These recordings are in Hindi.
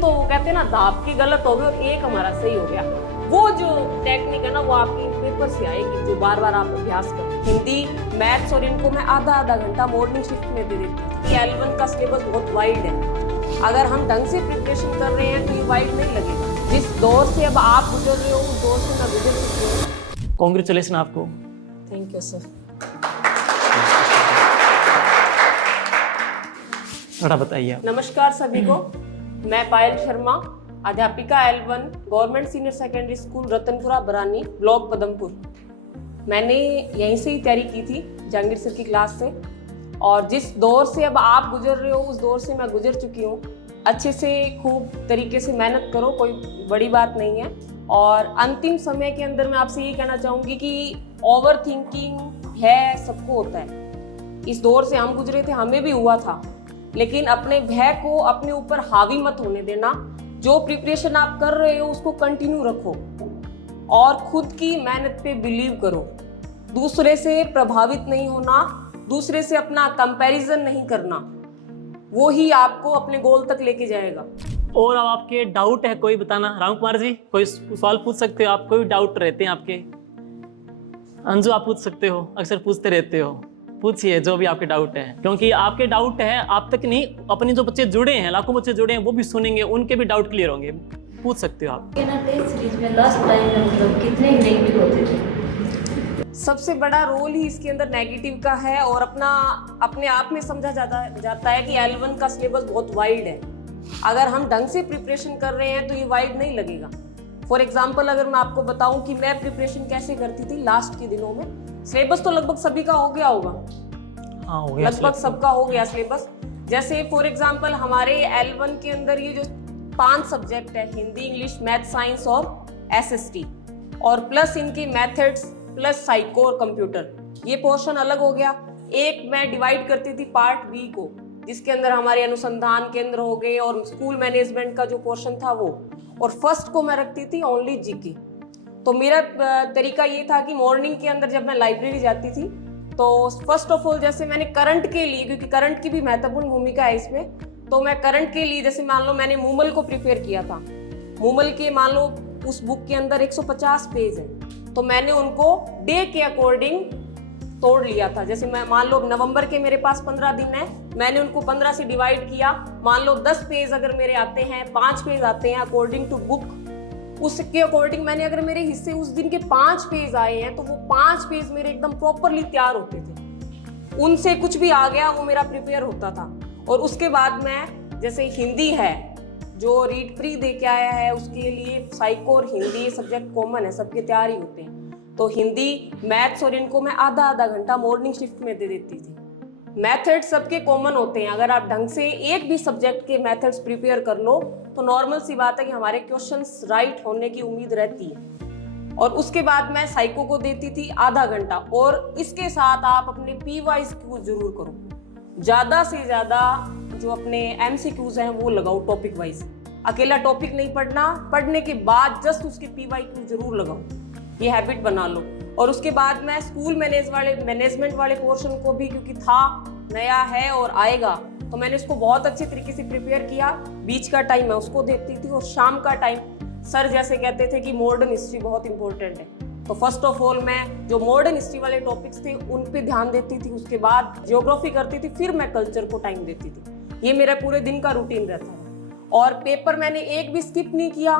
तो वो कहते हैं ना दाब की गलत हो गई और एक हमारा सही हो गया। वो जो टेक्निक है ना वो आपके इन पेपर से आएगी जो बार बार आप अभ्यास करें। हिंदी, मैथ्स और इनको मैं आधा घंटा मॉर्निंग शिफ्ट में दे देती हूँ। L1 का सिलेबस बहुत वाइड है, अगर हम ढंग से प्रिपरेशन कर रहे हैं तो ये वाइड नहीं लगेगा। जिस दौर से अब आप गुजर रहे हो उस दौर से मैं गुजर चुकी हूँ। कॉन्ग्रेचुलेसन आपको। Thank you sir. थोड़ा बताइए आप। नमस्कार सभी को, मैं पायल शर्मा, अध्यापिका L1 government senior secondary school Ratanpura बरानी, ब्लॉक पदमपुर। मैंने यहीं से ही तैयारी की थी जहांगीर सर की क्लास से, और जिस दौर से अब आप गुजर रहे हो उस दौर से मैं गुजर चुकी हूँ। अच्छे से खूब तरीके से मेहनत करो, कोई बड़ी बात नहीं है। और अंतिम समय के अंदर मैं आपसे ये कहना चाहूँगी कि ओवर थिंकिंग है, सबको होता है। इस दौर से हम गुजरे थे, हमें भी हुआ था, लेकिन अपने भय को अपने ऊपर हावी मत होने देना। जो प्रिपरेशन आप कर रहे हो उसको कंटिन्यू रखो और खुद की मेहनत पे बिलीव करो। दूसरे से प्रभावित नहीं होना, दूसरे से अपना कंपैरिजन नहीं करना, वो ही आपको अपने गोल तक लेके जाएगा। और अब आपके डाउट है कोई बताना, राम कुमार जी कोई सवाल पूछ सकते हो आप, कोई डाउट रहते हैं आपके? अंजू आप पूछ सकते हो, अक्सर पूछते रहते हो, पूछिए जो भी आपके डाउट है, क्योंकि आपके डाउट है आप तक नहीं, अपने जो बच्चे जुड़े हैं, लाखों बच्चे जुड़े हैं, वो भी सुनेंगे, उनके भी डाउट क्लियर होंगे। पूछ सकते हो आप। टेस्ट सीरीज में लास्ट टाइम में मतलब कितने नेगेटिव होते थे? सबसे बड़ा रोल ही इसके अंदर नेगेटिव का है, और अपने आप में समझा जाता है कि L1 का सिलेबस बहुत वाइड है। अगर हम ढंग से प्रिपरेशन कर रहे हैं तो ये वाइड नहीं लगेगा। फॉर एग्जाम्पल अगर मैं आपको बताऊं कि मैं प्रिपरेशन कैसे करती थी लास्ट के दिनों में, सिलेबस तो लगभग सभी का हो गया होगा। हाँ, हो गया, लगभग सबका हो गया सिलेबस। जैसे फॉर एग्जाम्पल हमारे L1 के अंदर ये जो 5 सब्जेक्ट है, हिंदी, इंग्लिश, मैथ, साइंस और SST, और प्लस इनके मेथड्स, प्लस साइको और कंप्यूटर, ये पोर्शन अलग हो गया। एक मैं डिवाइड करती थी पार्ट बी को, जिसके अंदर हमारे अनुसंधान केंद्र हो गए और स्कूल मैनेजमेंट का जो पोर्शन था वो, और फर्स्ट को मैं रखती थी ओनली जीके। तो मेरा तरीका ये था कि मॉर्निंग के अंदर जब मैं लाइब्रेरी जाती थी तो फर्स्ट ऑफ ऑल जैसे मैंने करंट के लिए, क्योंकि करंट की भी महत्वपूर्ण भूमिका है इसमें, तो मैं करंट के लिए जैसे मान लो मैंने मूमल को प्रिपेयर किया था। मूमल के मान लो उस बुक के अंदर 150 पेज है, तो मैंने उनको डे के अकॉर्डिंग तोड़ लिया था। जैसे मैं मान लो नवंबर के मेरे पास 15 दिन है, मैंने उनको 15 से डिवाइड किया। मान लो 10 पेज अगर मेरे आते हैं, 5 पेज आते हैं अकॉर्डिंग टू बुक, उसके अकॉर्डिंग मैंने, अगर मेरे हिस्से उस दिन के 5 पेज आए हैं तो वो 5 पेज मेरे एकदम प्रॉपरली तैयार होते थे। उनसे कुछ भी आ गया वो मेरा प्रिपेयर होता था। और उसके बाद मैं, जैसे हिंदी है जो रीड फ्री दे के आया है, उसके लिए साइको और हिंदी सब्जेक्ट कॉमन है, सबके तैयार ही होते हैं। तो हिंदी, मैथ्स और इनको मैं आधा घंटा मॉर्निंग शिफ्ट में दे देती थी। मेथड्स सबके कॉमन होते हैं, अगर आप ढंग से एक भी सब्जेक्ट के मेथड्स प्रिपेयर कर लो तो नॉर्मल सी बात है कि हमारे क्वेश्चंस राइट होने की उम्मीद रहती है। और उसके बाद मैं साइको को देती थी आधा घंटा, और इसके साथ आप अपने पीवाइज क्यूज जरूर करो, ज्यादा से ज्यादा जो अपने MCQs हैं वो लगाओ टॉपिक वाइज। अकेला टॉपिक नहीं पढ़ना, पढ़ने के बाद जस्ट उसके PYQ जरूर लगाओ, ये हैबिट बना लो। और उसके बाद मैं स्कूल मैनेजमेंट वाले पोर्शन को भी, क्योंकि था नया है और आएगा, तो मैंने उसको बहुत अच्छे तरीके से प्रिपेयर किया। बीच का टाइम मैं उसको देती थी, और शाम का टाइम सर जैसे कहते थे कि मॉडर्न हिस्ट्री बहुत इंपॉर्टेंट है, तो फर्स्ट ऑफ ऑल मैं जो मॉडर्न हिस्ट्री वाले टॉपिक्स थे उन पे ध्यान देती थी। उसके बाद ज्योग्राफी करती थी, फिर मैं कल्चर को टाइम देती थी। ये मेरा पूरे दिन का रूटीन रहता है। और पेपर मैंने एक भी स्किप नहीं किया,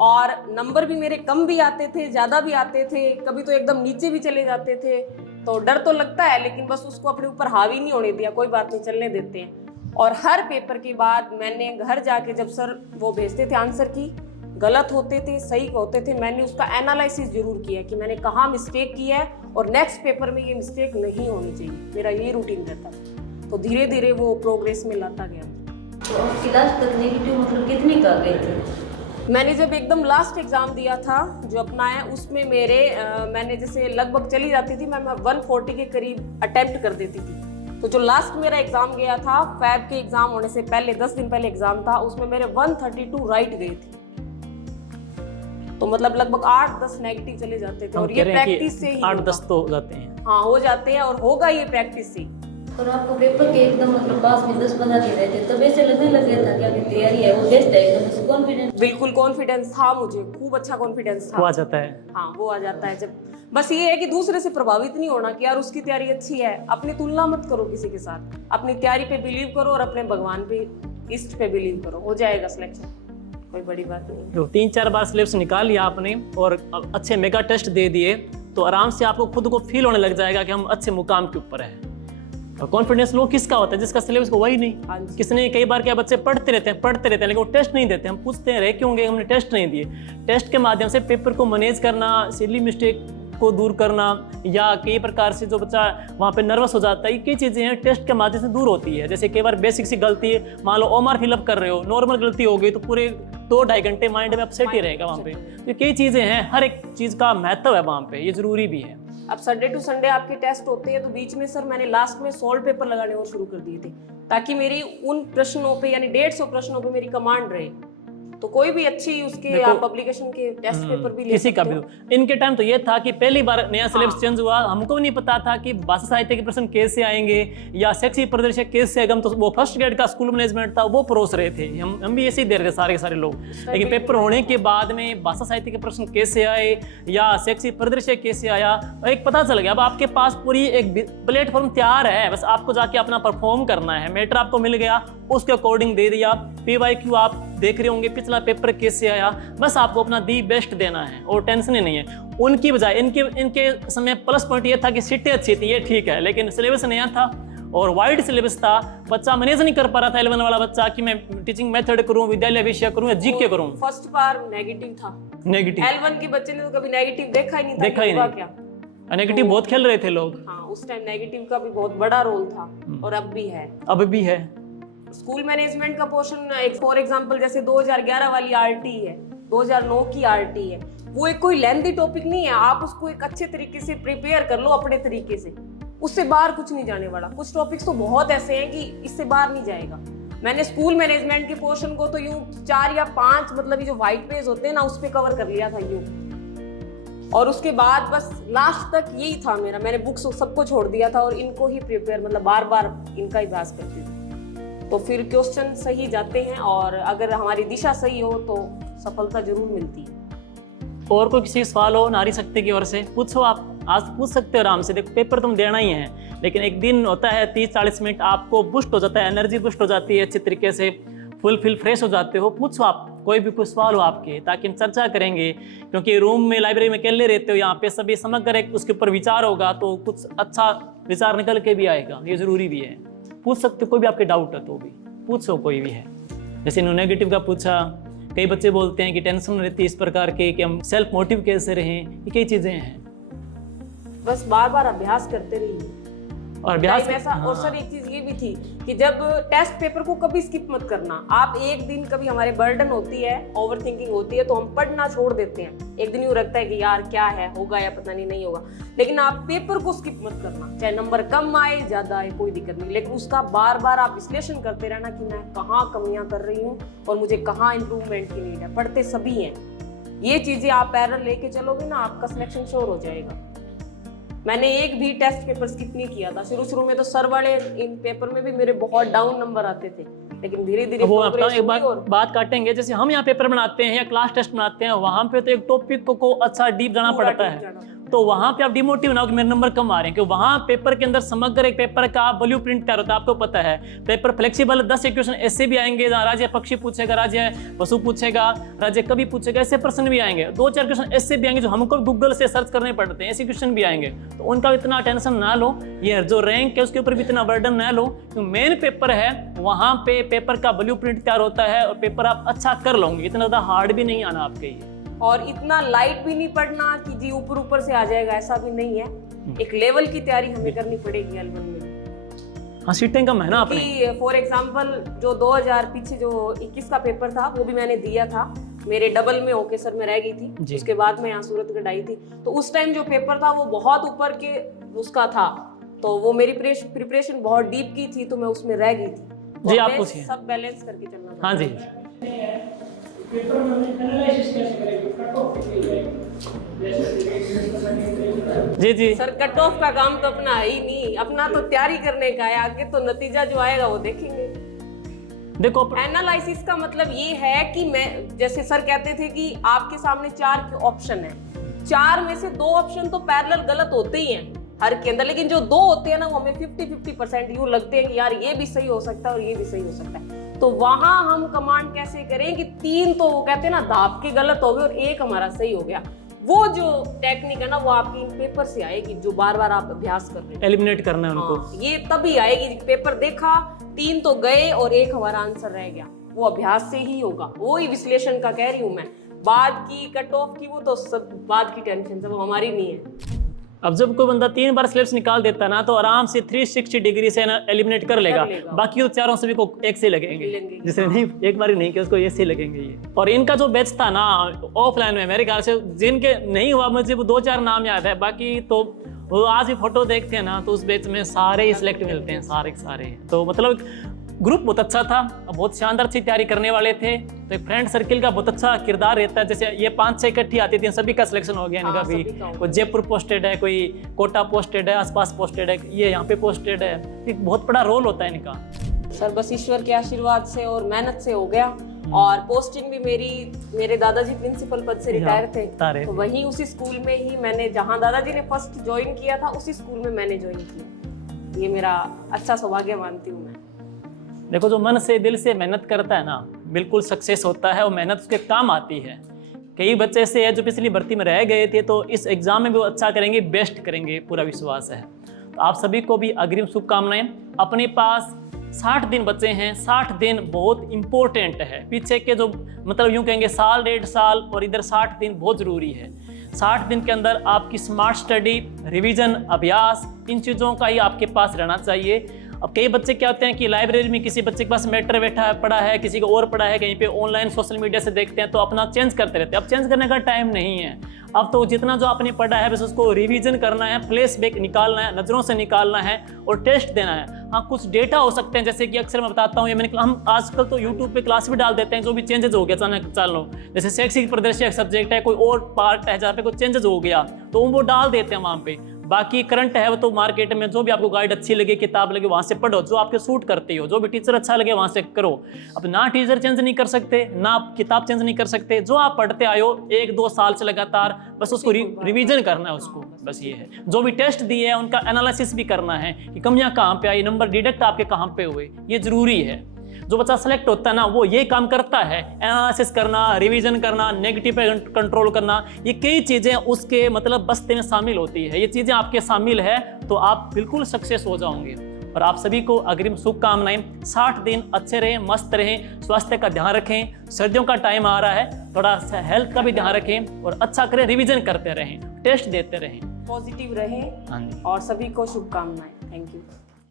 और नंबर भी मेरे कम भी आते थे, ज़्यादा भी आते थे, कभी तो एकदम नीचे भी चले जाते थे। तो डर तो लगता है, लेकिन बस उसको अपने ऊपर हावी नहीं होने दिया, कोई बात नहीं, चलने देते हैं। और हर पेपर के बाद मैंने घर जाके, जब सर वो भेजते थे आंसर की, गलत होते थे सही होते थे, मैंने उसका एनालिसिस जरूर किया कि मैंने कहाँ मिस्टेक की है और नेक्स्ट पेपर में ये मिस्टेक नहीं होनी चाहिए। मेरा ये रूटीन रहता था। तो धीरे धीरे वो प्रोग्रेस में लाता गया। तो आपकी लास्ट तक नेगेटिव मतलब कितने का गए थे? मैंने जब एकदम लास्ट एग्जाम दिया था जो अपना है, उसमें मेरे मैंने जैसे लगभग चली जाती थी, मैं 140 के करीब अटेम्प्ट कर देती थी। तो जो लास्ट मेरा एग्जाम गया था, फैब के एग्जाम होने से पहले 10 दिन पहले एग्जाम था, उसमें मेरे 132 राइट गए थे। तो मतलब लगभग 8-10 नेगेटिव चले जाते थे। और ये प्रैक्टिस से ही 8-10 तो हो जाते हैं। हाँ, हो जाते हैं, और होगा ये प्रैक्टिस से। और आपको पेपर के एकदम मतलब पास में 10 बजा के रहते तब ऐसे लगने लग गया था कि आपकी तैयारी है वो बेस्ट है, एकदम कॉन्फिडेंस। बिल्कुल कॉन्फिडेंस था, मुझे खूब अच्छा कॉन्फिडेंस था। वो आ जाता है। हाँ, वो आ जाता है जब, बस ये है कि दूसरे से प्रभावित नहीं होना कि यार उसकी तैयारी अच्छी है। अपनी तुलना मत करो किसी के साथ, अपनी तैयारी पे बिलीव करो और अपने भगवान पे, इष्ट पे बिलीव करो, हो जाएगा सिलेक्शन, कोई बड़ी बात नहीं। जो 3-4 बार सिलेबस निकाल लिया आपने और अच्छे मेगा टेस्ट दे दिए तो आराम से आपको खुद को फील होने लग जाएगा कि हम अच्छे मुकाम के ऊपर है। और कॉन्फिडेंस लो किसका होता है? जिसका सिलेबस को वही हाँ नहीं। जी। किसने, कई बार क्या बच्चे पढ़ते रहते हैं लेकिन वो टेस्ट नहीं देते। हम पूछते हैं रहे क्यों गए, हमने टेस्ट नहीं दिए। टेस्ट के माध्यम से पेपर को मैनेज करना, सिली मिस्टेक को दूर करना, या कई प्रकार से जो बच्चा वहाँ पे नर्वस हो जाता है, कई चीज़ें हैं टेस्ट के माध्यम से दूर होती है। जैसे कई बार बेसिक सी गलती है, मान लो ओमर फिलअप कर रहे हो, नॉर्मल गलती हो गई तो पूरे 2-2.5 घंटे माइंड में अपसेट ही रहेगा वहाँ पे। तो कई चीज़ें हैं, हर एक चीज़ का महत्व है वहाँ पे, ये जरूरी भी है। अब संडे टू संडे आपके टेस्ट होते हैं तो बीच में सर मैंने लास्ट में सॉल्व पेपर लगाने और शुरू कर दिए थे ताकि मेरी उन प्रश्नों पे यानी 150 प्रश्नों पे मेरी कमांड रहे। तो कोई भी अच्छी उसके आप पब्लिकेशन के टेस्ट पेपर भी ले किसी का भी हो। इनके टाइम तो ये था कि पहली बार नया सिलेबस हाँ। चेंज हुआ, हमको भी नहीं पता था कि भाषा साहित्य के प्रश्न कैसे आएंगे या शैक्षिक परिदृश्य कैसे आएगा। हम तो वो फर्स्ट ग्रेड का स्कूल मैनेजमेंट था वो परोस रहे थे, हम भी ऐसे ही दे रहे थे सारे के सारे लोग। लेकिन पेपर होने के बाद में भाषा साहित्य के प्रश्न कैसे आए या शैक्षिक परिदृश्य कैसे आया, एक पता चल गया। अब आपके पास पूरी एक प्लेटफॉर्म तैयार है, बस आपको जाके अपना परफॉर्म करना है। मैटर आपको मिल गया, उसके अकॉर्डिंग दे दिया। PYQ आप देख रहे होंगे पिछला पेपर कैसे आया, बस आपको अपना दी बेस्ट देना है और टेंशन ही नहीं है। उनकी बजाय इनके समय प्लस पॉइंट ये था कि सीटें अच्छी थी, ये ठीक है, लेकिन सिलेबस नया था और वाइड सिलेबस था। बच्चा मैनेज नहीं कर पा रहा था 11 वाला बच्चा कि मैं टीचिंग मेथड करूं, विद्यालय विषय करूं या जीके करूं। फर्स्ट बार नेगेटिव था, नेगेटिव L1 के बच्चे ने तो कभी नेगेटिव देखा ही नहीं था। देखा ही होगा नहीं। क्या, नेगेटिव बहुत खेल रहे थे लोग। हाँ उस टाइम नेगेटिव का भी बहुत बड़ा रोल था और अब भी है। अब भी है। स्कूल मैनेजमेंट का पोर्शन फॉर एग्जांपल जैसे 2011 वाली RT है, 2009 की RT है, वो एक कोई लेंथी टॉपिक नहीं है। आप उसको एक अच्छे तरीके से प्रिपेयर कर लो अपने तरीके से, उससे बाहर कुछ नहीं जाने वाला। कुछ टॉपिक्स तो बहुत ऐसे हैं कि इससे बाहर नहीं जाएगा। मैंने स्कूल मैनेजमेंट के पोर्शन को तो यूं 4 या 5 मतलब ये जो व्हाइट पेज होते हैं ना उस पे कवर कर लिया था यूं, और उसके बाद बस लास्ट तक यही था मेरा। मैंने बुक्स सबको छोड़ दिया था और इनको ही प्रिपेयर मतलब बार बार इनका ही अभ्यास करती थी। तो फिर क्वेश्चन सही जाते हैं और अगर हमारी दिशा सही हो तो सफलता जरूर मिलती है। और कोई किसी सवाल हो नारी शक्ति की ओर से पूछो, आप आज पूछ सकते हो आराम से। देखो पेपर तुम देना ही है, लेकिन एक दिन होता है 30-40 मिनट आपको बूस्ट हो जाता है, एनर्जी बूस्ट हो जाती है, अच्छी तरीके से फुल फ्रेश हो जाते हो। पूछो आप, कोई भी कुछ सवाल हो आपके, ताकि हम चर्चा करेंगे। क्योंकि रूम में लाइब्रेरी में अकेले रहते हो, यहाँ पे सभी समग्र एक उसके ऊपर विचार होगा तो कुछ अच्छा विचार निकल के भी आएगा, ये जरूरी भी है। पूछ सकते हो, कोई भी आपके डाउट है तो भी पूछो, कोई भी है। जैसे इन्होंने नेगेटिव का पूछा, कई बच्चे बोलते हैं कि टेंशन रहती है इस प्रकार के कि हम सेल्फ मोटिव कैसे रहें, ये कई चीजें हैं। बस बार बार अभ्यास करते रहिए और अभ्यास ऐसा। और सर एक चीज ये भी थी कि जब टेस्ट पेपर को कभी स्किप मत करना। आप एक दिन कभी हमारे बर्डन होती है, ओवर थिंकिंग होती है तो हम पढ़ना छोड़ देते हैं। एक दिन यूँ लगता है कि यार क्या है, होगा या पता नहीं होगा, लेकिन आप पेपर को स्किप मत करना। चाहे नंबर कम आए ज्यादा आए कोई दिक्कत नहीं, लेकिन उसका बार बार आप विश्लेषण करते रहना कि मैं कहाँ कमियां कर रही हूँ और मुझे कहाँ इंप्रूवमेंट की नीड है। पढ़ते सभी हैं, ये चीजें आप पैरल लेके चलोगे ना, आपका सिलेक्शन श्योर हो जाएगा। मैंने एक भी टेस्ट पेपर स्किप नहीं किया था। शुरू में तो सर वाले इन पेपर में भी मेरे बहुत डाउन नंबर आते थे, लेकिन धीरे धीरे वो एक बात काटेंगे। जैसे हम यहाँ पेपर बनाते हैं या क्लास टेस्ट बनाते हैं, वहां पे तो एक टॉपिक को अच्छा डीप जाना पड़ता है, तो वहां पे आप डिमोटिव ना हो कि मेरे नंबर कम आ रहे हैं, क्योंकि वहां पेपर के अंदर समग्र एक पेपर का ब्लूप्रिंट तैयार होता है। आपको पता है पेपर फ्लेक्सिबल 10 इक्वेशन ऐसे भी आएंगे, राज्य पक्षी पूछेगा, राज्य पशु पूछेगा, राज्य कवि पूछेगा, ऐसे प्रश्न भी आएंगे। 2-4 क्वेश्चन ऐसे भी आएंगे जो हमको गूगल से सर्च करने पड़ते हैं, ऐसे क्वेश्चन भी आएंगे। तो उनका इतना टेंशन ना लो, ये जो रैंक है उसके ऊपर भी इतना बर्डन ना लो, क्योंकि मेन पेपर है वहां पे पेपर का ब्लूप्रिंट तैयार होता है और पेपर आप अच्छा कर लोगे। इतना ज्यादा हार्ड भी नहीं आना आपके ये, और इतना लाइट भी नहीं पढ़ना कि जी ऊपर से आ जाएगा, ऐसा भी नहीं है। एक लेवल की तैयारी हमें करनी पड़ेगी L1 में। हाँ सीटें कम है ना आपने। फॉर एग्जांपल जो 2000 पीछे जो 21 का पेपर था वो भी मैंने दिया था, मेरे डबल में होके सर में रह गई थी। उसके बाद मैं यहाँ सूरतगढ़ आई थी, तो उस टाइम जो पेपर था वो बहुत ऊपर के उसका था, तो वो मेरी प्रिपरेशन बहुत डीप की थी, तो मैं उसमें रह गई थी। जी आप पूछिए। सब बैलेंस करके चलना था। हाँ जी। पेपर में एनालिसिस कैसे करेंगे, कट ऑफ कितनी जाएगी? जी जी सर कट ऑफ का काम तो अपना है ही नहीं, अपना तो तैयारी करने का है, आगे तो नतीजा जो आएगा वो देखेंगे। देखो एनालिसिस का मतलब ये है कि मैं, जैसे सर कहते थे कि आपके सामने 4 ऑप्शन है, 4 में से 2 ऑप्शन तो पैरेलल गलत होते ही हैं हर के अंदर, लेकिन जो 2 होते हैं ना वो हमें 50-50% यूं लगते हैं कि यार ये भी सही हो सकता है और ये भी सही हो सकता है। तो वहां हम कमांड कैसे करें कि 3 तो वो कहते हैं ना दाब के गलत हो गए और 1 हमारा सही हो गया। वो जो टेक्निक है ना वो आपकी इन पेपर से आएगी, जो बार बार आप अभ्यास कर रहे हैं। एलिमिनेट करना है उनको। हाँ, ये तभी आएगी, पेपर देखा 3 तो गए और 1 हमारा आंसर रह गया, वो अभ्यास से ही होगा। वो ही विश्लेषण का कह रही हूँ मैं, बाद की कट ऑफ की वो तो सब बाद की टेंशन, सब हमारी नहीं है। अब जब कोई बंदा 3 बार सिलेबस निकाल देता है ना तो आराम से 360 डिग्री से एलिमिनेट कर लेगा। बाकी तो चारों सभी को एक से लगेंगे, जिसने नहीं एक बार ही नहीं कि उसको ये से लगेंगे ये। और इनका जो बैच था ना ऑफलाइन में, मेरे ख्याल से जिनके नहीं हुआ मुझे वो 2-4 नाम याद है, बाकी तो वो आज भी फोटो देखते हैं ना तो उस बैच में सारे ही सिलेक्ट मिलते हैं, सारे के सारे। तो मतलब ग्रुप बहुत अच्छा था, बहुत शानदार अच्छी तैयारी करने वाले थे। तो एक फ्रेंड सर्किल का बहुत अच्छा किरदार रहता है, जैसे ये 5-6 इकट्ठी आती थी, सभी का सिलेक्शन हो गया इनका भी। कोई जयपुर पोस्टेड है, कोई कोटा पोस्टेड है, आसपास पोस्टेड है, ये यहाँ पे पोस्टेड है। एक बहुत बड़ा रोल होता है इनका। सर बस ईश्वर के आशीर्वाद से और मेहनत से हो गया। और पोस्टिंग भी मेरे दादाजी प्रिंसिपल पद से रिटायर थे, तो वहीं उसी स्कूल में ही मैंने, जहाँ दादाजी ने फर्स्ट ज्वाइन किया था उसी स्कूल में मैंने ज्वाइन किया। ये मेरा अच्छा सौभाग्य मानती हूँ मैं। देखो जो मन से दिल से मेहनत करता है ना बिल्कुल सक्सेस होता है और मेहनत उसके काम आती है। कई बच्चे ऐसे हैं जो पिछली भर्ती में रह गए थे तो इस एग्जाम में भी वो अच्छा करेंगे, बेस्ट करेंगे, पूरा विश्वास है। तो आप सभी को भी अग्रिम शुभकामनाएं। अपने पास 60 दिन बचे हैं, 60 दिन बहुत इंपॉर्टेंट है। पीछे के जो मतलब यूं कहेंगे साल 1.5 साल और इधर 60 दिन बहुत ज़रूरी है। 60 दिन के अंदर आपकी स्मार्ट स्टडी, रिवीजन, अभ्यास, इन चीज़ों का ही आपके पास रहना चाहिए। अब कई बच्चे क्या होते हैं कि लाइब्रेरी में किसी बच्चे के पास मैटर बैठा है, पढ़ा है, किसी को और पढ़ा है, कहीं पे ऑनलाइन सोशल मीडिया से देखते हैं तो अपना चेंज करते रहते हैं। अब चेंज करने का टाइम नहीं है। अब तो जितना जो आपने पढ़ा है बस उसको रिवीजन करना है, प्लेस बैक निकालना है, नज़रों से निकालना है और टेस्ट देना है। हाँ कुछ डेटा हो सकते हैं, जैसे कि अक्सर मैं बताता हूँ, ये मैंने हम आजकल तो यूट्यूब पे क्लास भी डाल देते हैं जो भी चेंजेस हो गया अचानक चाल लो, जैसे शैक्षिक परिदृश्य एक सब्जेक्ट है, कोई और पार्ट है जहाँ पे कोई चेंजेस हो गया तो वो डाल देते हैं वहाँ पे। बाकी करंट है वो तो मार्केट में जो भी आपको गाइड अच्छी लगे, किताब लगे वहाँ से पढ़ो, जो आपके सूट करती हो, जो भी टीचर अच्छा लगे वहाँ से करो। अब ना टीचर चेंज नहीं कर सकते, ना आप किताब चेंज नहीं कर सकते, जो आप पढ़ते आए हो 1-2 साल से लगातार बस उसको रिवीजन करना है उसको, बस ये है। जो भी टेस्ट दिए हैं उनका एनालिसिस भी करना है कि कमियाँ कहाँ पे आई, नंबर डिडक्ट आपके कहाँ पे हुए, ये जरूरी है। जो बच्चा सेलेक्ट होता है ना वो ये काम करता है, एनालिसिस करना, रिवीजन करना, नेगेटिव पे कंट्रोल करना, ये कई चीज़ें उसके मतलब बस्ते में शामिल होती है। ये चीज़ें आपके शामिल है तो आप बिल्कुल सक्सेस हो जाओगे। और आप सभी को अग्रिम शुभकामनाएं। 60 दिन अच्छे रहें, मस्त रहें, स्वास्थ्य का ध्यान रखें। सर्दियों का टाइम आ रहा है, थोड़ा सा हेल्थ का भी ध्यान रखें और अच्छा करें, रिवीजन करते रहें, टेस्ट देते रहें, पॉजिटिव रहें। हाँ जी। और सभी को शुभकामनाएं। Thank you.